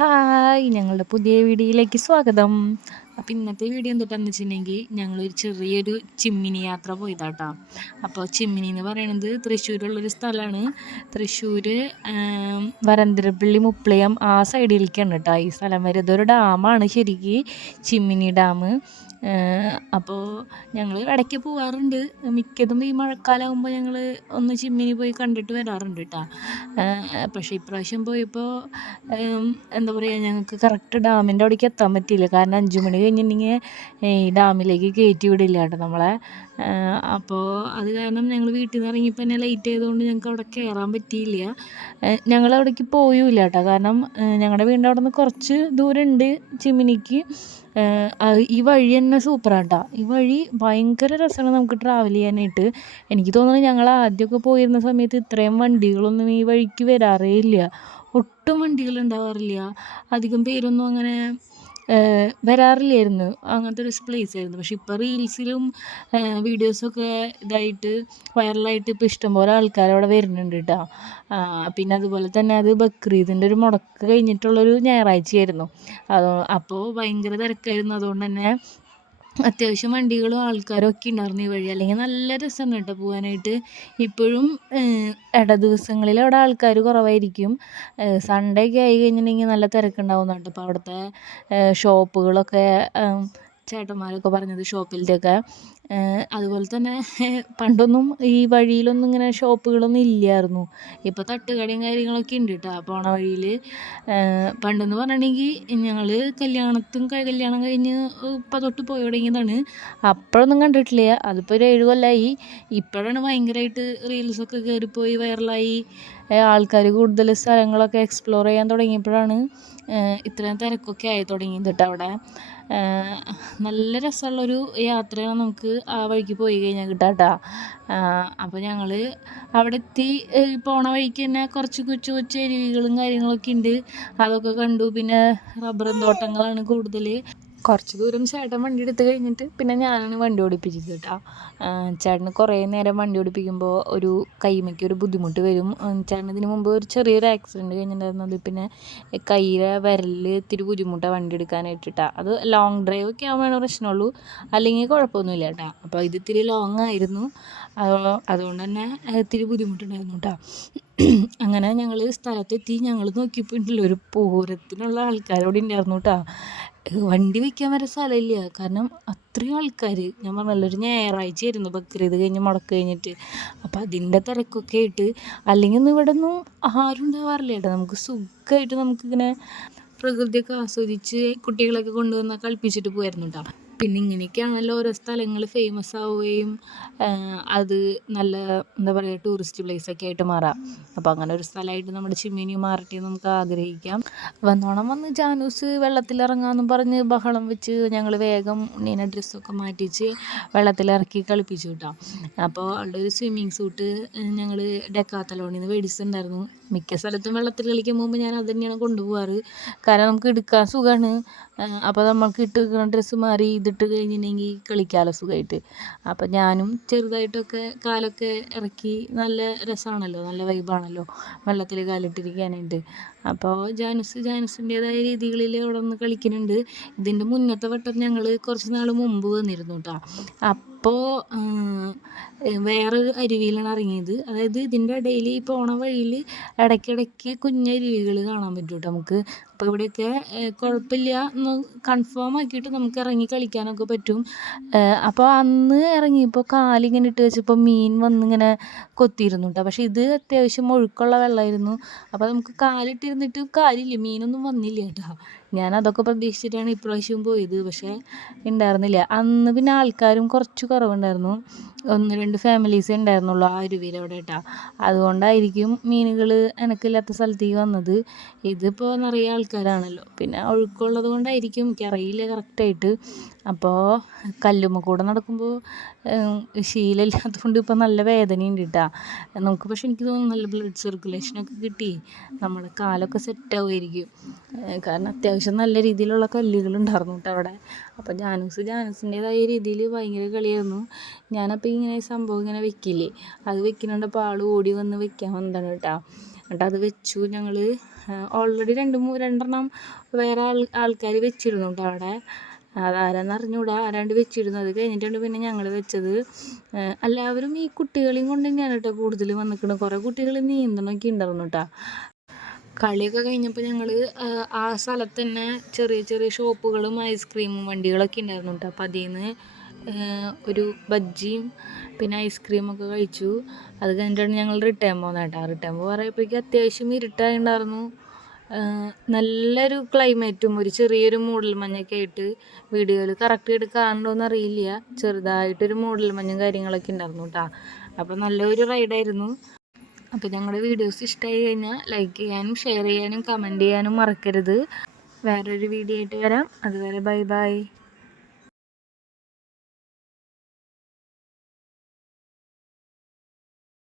Hi! ഞങ്ങളുടെ പുതിയ വീഡിയോയിലേക്ക് സ്വാഗതം. അപ്പോൾ ഇന്നത്തെ വീഡിയോ എന്തുട്ടാന്ന് വെച്ചിട്ടുണ്ടെങ്കിൽ ഞങ്ങളൊരു ചെറിയൊരു ചിമ്മിനി യാത്ര പോയതാട്ടോ. അപ്പോൾ ചിമ്മിനി എന്ന് പറയുന്നത് തൃശ്ശൂരുള്ളൊരു സ്ഥലമാണ്. തൃശ്ശൂർ വരന്തരപ്പള്ളി മുപ്ലയം ആ സൈഡിലേക്കാണ് കേട്ടോ ഈ സ്ഥലം വരെ. ഇതൊരു ഡാമാണ് ശരിക്കും, ചിമ്മിനി ഡാം. അപ്പോൾ ഞങ്ങൾ ഇടയ്ക്ക് പോകാറുണ്ട്. മിക്കതും ഈ മഴക്കാലമാകുമ്പോൾ ഞങ്ങൾ ഒന്ന് ചിമ്മിനി പോയി കണ്ടിട്ട് വരാറുണ്ട് കേട്ടോ. പക്ഷേ ഇപ്രാവശ്യം പോയപ്പോൾ എന്താ പറയുക, ഞങ്ങൾക്ക് കറക്റ്റ് ഡാമിൻ്റെ അവിടേക്ക് എത്താൻ പറ്റിയില്ല. കാരണം 5 മണി കഴിഞ്ഞിട്ടുണ്ടെങ്കിൽ ഈ ഡാമിലേക്ക് കയറ്റി വിടില്ല കേട്ടോ നമ്മളെ. അപ്പോൾ അത് കാരണം ഞങ്ങൾ വീട്ടിൽ നിന്ന് ഇറങ്ങിയപ്പോൾ തന്നെ ലേറ്റ് ആയതുകൊണ്ട് ഞങ്ങൾക്ക് അവിടെ കയറാൻ പറ്റിയില്ല. ഞങ്ങൾ അവിടേക്ക് പോയുമില്ല കേട്ടോ. കാരണം ഞങ്ങളുടെ വീടിൻ്റെ അവിടെ നിന്ന് കുറച്ച് ദൂരമുണ്ട് ചിമ്മിനിക്ക്. ഈ വഴി തന്നെ സൂപ്പറാണ് കേട്ടോ. ഈ വഴി ഭയങ്കര രസമാണ് നമുക്ക് ട്രാവൽ ചെയ്യാനായിട്ട്. എനിക്ക് തോന്നുന്നു ഞങ്ങൾ ആദ്യമൊക്കെ പോയിരുന്ന സമയത്ത് ഇത്രയും വണ്ടികളൊന്നും ഈ വഴിക്ക് വരാറേ ഇല്ല. ഒട്ടും വണ്ടികൾ ഉണ്ടാവാറില്ല. അധികം പേരൊന്നും അങ്ങനെ വരാറില്ലായിരുന്നു. അങ്ങനത്തെ ഒരു പ്ലേസ് ആയിരുന്നു. പക്ഷെ ഇപ്പോൾ റീൽസിലും വീഡിയോസൊക്കെ ഇതായിട്ട് വൈറലായിട്ട് ഇപ്പോൾ ഇഷ്ടംപോലെ ആൾക്കാർ അവിടെ വരുന്നുണ്ട് കേട്ടോ. പിന്നെ അതുപോലെ തന്നെ അത് ബക്രീദിൻ്റെ ഒരു മുടക്ക് കഴിഞ്ഞിട്ടുള്ളൊരു ഞായറാഴ്ചയായിരുന്നു. അപ്പോൾ ഭയങ്കര തിരക്കായിരുന്നു. അതുകൊണ്ട് തന്നെ അത്യാവശ്യം വണ്ടികളും ആൾക്കാരും ഒക്കെ ഉണ്ടായിരുന്നു ഈ വഴി. അല്ലെങ്കിൽ നല്ല രസമാണ് കേട്ടോ പോകാനായിട്ട്. ഇപ്പോഴും ദിവസങ്ങളിൽ അവിടെ ആൾക്കാർ കുറവായിരിക്കും. സൺഡേ ഒക്കെ ആയി കഴിഞ്ഞിട്ടുണ്ടെങ്കിൽ നല്ല തിരക്കുണ്ടാവും കേട്ടോ. അപ്പോൾ അവിടുത്തെ ഷോപ്പുകളൊക്കെ ചേട്ടന്മാരൊക്കെ പറഞ്ഞത് ഷോപ്പിലത്തെയൊക്കെ. അതുപോലെ തന്നെ പണ്ടൊന്നും ഈ വഴിയിലൊന്നും ഇങ്ങനെ ഷോപ്പുകളൊന്നും ഇല്ലായിരുന്നു. ഇപ്പോൾ തട്ടുകടയും കാര്യങ്ങളൊക്കെ ഉണ്ട് കേട്ടോ പോണ വഴിയിൽ. പണ്ടെന്ന് പറഞ്ഞിട്ടുണ്ടെങ്കിൽ ഞങ്ങൾ കല്യാണം കഴിഞ്ഞ് ഇപ്പം തൊട്ട് പോയി തുടങ്ങിയതാണ്. അപ്പോഴൊന്നും കണ്ടിട്ടില്ല. അതിപ്പോൾ ഒരു 7 കൊല്ലമായി. ഇപ്പോഴാണ് ഭയങ്കരമായിട്ട് റീൽസൊക്കെ കയറിപ്പോയി വൈറലായി. ആൾക്കാർ കൂടുതൽ സ്ഥലങ്ങളൊക്കെ എക്സ്പ്ലോർ ചെയ്യാൻ തുടങ്ങിയപ്പോഴാണ് ഇത്രയും തിരക്കൊക്കെ ആയി തുടങ്ങിയത് കേട്ടോ അവിടെ. നല്ല രസമുള്ളൊരു യാത്രയാണ് നമുക്ക് ആ വഴിക്ക് പോയി കഴിഞ്ഞാൽ കിട്ടുക കേട്ടോ. അപ്പോൾ ഞങ്ങൾ അവിടെ എത്തി. പോണ വഴിക്ക് തന്നെ കുറച്ച് കൊച്ചു കൊച്ചു അരുവികളും കാര്യങ്ങളൊക്കെ ഉണ്ട്. അതൊക്കെ കണ്ടു. പിന്നെ റബ്ബറും തോട്ടങ്ങളാണ് കൂടുതൽ. കുറച്ച് ദൂരം ചേട്ടൻ വണ്ടി എടുത്ത് കഴിഞ്ഞിട്ട് പിന്നെ ഞാനാണ് വണ്ടി ഓടിപ്പിച്ചത് കേട്ടോ. ചേട്ടന് കുറേ നേരം വണ്ടി ഓടിപ്പിക്കുമ്പോൾ ഒരു കൈമയ്ക്ക് ഒരു ബുദ്ധിമുട്ട് വരും. ചേട്ടന് ഇതിന് മുമ്പ് ഒരു ചെറിയൊരു ആക്സിഡൻറ്റ് കഴിഞ്ഞിട്ടുണ്ടായിരുന്നു. അത് പിന്നെ കയ്യിലെ വിരലിൽ ഇത്തിരി ബുദ്ധിമുട്ടാണ് വണ്ടി എടുക്കാനായിട്ട് കേട്ടോ. അത് ലോങ് ഡ്രൈവ് ഒക്കെ ആകുമ്പോഴാണ് പ്രശ്നമുള്ളൂ, അല്ലെങ്കിൽ കുഴപ്പമൊന്നുമില്ല കേട്ടോ. അപ്പോൾ ഇത് ഇത്തിരി ലോങ് ആയിരുന്നു. അതുകൊണ്ട് തന്നെ ഇത്തിരി ബുദ്ധിമുട്ടുണ്ടായിരുന്നു കേട്ടോ. അങ്ങനെ ഞങ്ങൾ സ്ഥലത്തെത്തി. ഞങ്ങൾ നോക്കിയപ്പോൾ ഉണ്ടല്ലോ ഒരു പൂരത്തിനുള്ള ആൾക്കാരോട് ഉണ്ടായിരുന്നു കേട്ടോ. വണ്ടി വയ്ക്കാൻ വരെ സ്ഥലമില്ല. കാരണം അത്രയും ആൾക്കാർ. ഞാൻ പറഞ്ഞല്ലോ ഒരു ഞായറാഴ്ചയായിരുന്നു ബക്രീദ് കഴിഞ്ഞ് മുടക്ക് കഴിഞ്ഞിട്ട്. അപ്പോൾ അതിൻ്റെ തിരക്കൊക്കെ ആയിട്ട് അല്ലെങ്കിൽ ഒന്നും ഇവിടെ ഒന്നും ആരും ഉണ്ടാവാറില്ല കേട്ടോ. നമുക്ക് സുഖമായിട്ട് നമുക്കിങ്ങനെ പ്രകൃതിയൊക്കെ ആസ്വദിച്ച് കുട്ടികളൊക്കെ കൊണ്ടുവന്ന് കളിപ്പിച്ചിട്ട് പോയിരുന്നു കേട്ടോ. പിന്നെ ഇങ്ങനെയൊക്കെയാണല്ലോ ഓരോ സ്ഥലങ്ങൾ ഫേമസ് ആവുകയും അത് നല്ല എന്താ പറയുക ടൂറിസ്റ്റ് പ്ലേസൊക്കെ ആയിട്ട് മാറാം. അപ്പോൾ അങ്ങനെ ഒരു സ്ഥലമായിട്ട് നമ്മുടെ ചിമ്മിനി മാറട്ടെ എന്ന് നമുക്ക് ആഗ്രഹിക്കാം. വന്ന് ജാനൂസ് വെള്ളത്തിലിറങ്ങാമെന്നും പറഞ്ഞ് ബഹളം വെച്ച് ഞങ്ങൾ വേഗം ഉണ്ണീനെ ഡ്രസ്സൊക്കെ മാറ്റിച്ച് വെള്ളത്തിലിറക്കി കളിപ്പിച്ചു കേട്ടോ. അപ്പോൾ അവളുടെ ഒരു സ്വിമ്മിങ് സൂട്ട് ഞങ്ങൾ ഡെക്കാത്തലോണിൽ നിന്ന് മേടിച്ചിട്ടുണ്ടായിരുന്നു. മിക്ക സ്ഥലത്തും വെള്ളത്തിൽ കളിക്കാൻ പോകുമ്പോൾ ഞാൻ അത് തന്നെയാണ് കൊണ്ടുപോകാറ്. കാരണം നമുക്ക് എടുക്കാൻ സുഖമാണ്. അപ്പോൾ നമ്മൾക്ക് ഇട്ട് ഡ്രസ്സ് മാറി ഇതിട്ട് കഴിഞ്ഞിട്ടുണ്ടെങ്കിൽ കളിക്കാമല്ലോ സുഖമായിട്ട്. അപ്പോൾ ഞാനും ചെറുതായിട്ടൊക്കെ കാലൊക്കെ ഇറക്കി. നല്ല രസമാണല്ലോ, നല്ല വൈബാണല്ലോ വെള്ളത്തിൽ കാലിട്ടിരിക്കാനായിട്ട്. അപ്പോൾ ജാനുസിൻ്റേതായ രീതികളിൽ അവിടെ നിന്ന് കളിക്കുന്നുണ്ട്. ഇതിൻ്റെ മുന്നത്തെ വട്ടം ഞങ്ങൾ കുറച്ച് നാൾ മുമ്പ് വന്നിരുന്നു കേട്ടോ. അപ്പോൾ വേറൊരു അരുവിയിലാണ് ഇറങ്ങിയത്. അതായത് ഇതിൻ്റെ ഇടയിൽ ഈ പോണ വഴിയിൽ ഇടയ്ക്കിടയ്ക്ക് കുഞ്ഞരുവികൾ കാണാൻ പറ്റും കേട്ടോ നമുക്ക്. അപ്പോൾ ഇവിടെയൊക്കെ കുഴപ്പമില്ല എന്ന് കൺഫേം ആക്കിയിട്ട് നമുക്ക് ഇറങ്ങി കളിക്കാനൊക്കെ പറ്റും. അപ്പോൾ അന്ന് ഇറങ്ങിയപ്പോൾ കാലിങ്ങനെ ഇട്ട് വെച്ചപ്പോൾ മീൻ വന്നിങ്ങനെ കൊത്തിയിരുന്നു കേട്ടോ. പക്ഷേ ഇത് അത്യാവശ്യം ഒഴുക്കുള്ള വെള്ളമായിരുന്നു. അപ്പോൾ നമുക്ക് കാലിട്ടിരുന്നിട്ട് കാര്യമില്ല, മീനൊന്നും വന്നില്ല കേട്ടോ. ഞാൻ അതൊക്കെ പ്രതീക്ഷിച്ചിട്ടാണ് ഇപ്രാവശ്യം പോയത്. പക്ഷേ ഉണ്ടായിരുന്നില്ല. അന്ന് പിന്നെ ആൾക്കാരും കുറച്ച് കുറവുണ്ടായിരുന്നു. 1-2 ഫാമിലീസേ ഉണ്ടായിരുന്നുള്ളൂ ആ അരുവിയിൽ അവിടെ കേട്ടോ. അതുകൊണ്ടായിരിക്കും മീനുകൾ എനക്കില്ലാത്ത സ്ഥലത്തേക്ക് വന്നത്. ഇതിപ്പോൾ നിറയെ ആൾക്കാരാണല്ലോ, പിന്നെ ഒഴുക്കുള്ളത് കൊണ്ടായിരിക്കും, എനിക്കറിയില്ല കറക്റ്റായിട്ട്. അപ്പോൾ കല്ലുമ്മ കൂടെ നടക്കുമ്പോൾ ശീലമില്ലാത്തതുകൊണ്ട് ഇപ്പോൾ നല്ല വേദനയുണ്ട് കേട്ടോ നമുക്ക്. പക്ഷെ എനിക്ക് തോന്നുന്നു നല്ല ബ്ലഡ് സർക്കുലേഷനൊക്കെ കിട്ടി നമ്മുടെ കാലൊക്കെ സെറ്റാവുമായിരിക്കും. കാരണം അത്യാവശ്യം നല്ല രീതിയിലുള്ള കല്ലുകളുണ്ടായിരുന്നു കേട്ടോ അവിടെ. അപ്പോൾ ജാനൂസിൻ്റേതായ രീതിയിൽ ഭയങ്കര കളിയായിരുന്നു. ഞാനപ്പോൾ ഇങ്ങനെ സംഭവം ഇങ്ങനെ വെക്കില്ലേ, അത് വെക്കുന്നുണ്ടപ്പോൾ ആൾ ഓടി വന്ന് വെക്കാൻ വന്നതാണ് കേട്ടോ. എന്നിട്ട് അത് വെച്ചു ഞങ്ങൾ. ഓൾറെഡി രണ്ടെണ്ണം വേറെ ആൾക്കാർ വെച്ചിരുന്നു കേട്ടോ അവിടെ. അതാരാന്ന് അറിഞ്ഞൂടാ, ആരാണ്ട് വെച്ചിരുന്നു. അത് കഴിഞ്ഞിട്ടാണ് പിന്നെ ഞങ്ങൾ വെച്ചത്. എല്ലാവരും ഈ കുട്ടികളെയും കൊണ്ട് തന്നെയാണ് കേട്ടോ കൂടുതൽ വന്നിക്കുന്നത്. കുറേ കുട്ടികൾ നീന്തണമൊക്കെ ഉണ്ടായിരുന്നു കേട്ടോ. കളിയൊക്കെ കഴിഞ്ഞപ്പോൾ ഞങ്ങൾ ആ സ്ഥലത്ത് തന്നെ ചെറിയ ചെറിയ ഷോപ്പുകളും ഐസ്ക്രീമും വണ്ടികളൊക്കെ ഉണ്ടായിരുന്നു കേട്ടോ. അപ്പോൾ അതിൽ നിന്ന് ഒരു ബജ്ജിയും പിന്നെ ഐസ്ക്രീമൊക്കെ കഴിച്ചു. അത് കഴിഞ്ഞിട്ടാണ് ഞങ്ങൾ റിട്ടേൺ പോകുന്നത് കേട്ടോ. റിട്ടേൺ പറയുമ്പോഴേക്കും അത്യാവശ്യം ഇരുട്ടായിട്ടുണ്ടായിരുന്നു. നല്ലൊരു ക്ലൈമറ്റും ഒരു ചെറിയൊരു മൂടൽമഞ്ഞൊക്കെ ആയിട്ട്. വീഡിയോയിൽ കറക്റ്റ് എടുക്കാറുണ്ടോയെന്ന് അറിയില്ല, ചെറുതായിട്ടൊരു മൂടൽമഞ്ഞും കാര്യങ്ങളൊക്കെ ഉണ്ടായിരുന്നു കേട്ടോ. അപ്പോൾ നല്ലൊരു റൈഡായിരുന്നു. അപ്പോൾ ഞങ്ങളുടെ വീഡിയോസ് ഇഷ്ടമായി കഴിഞ്ഞാൽ ലൈക്ക് ചെയ്യാനും ഷെയർ ചെയ്യാനും കമൻറ്റ് ചെയ്യാനും മറക്കരുത്. വേറൊരു വീഡിയോ ആയിട്ട് വരാം. അതുവരെ ബൈ ബൈ.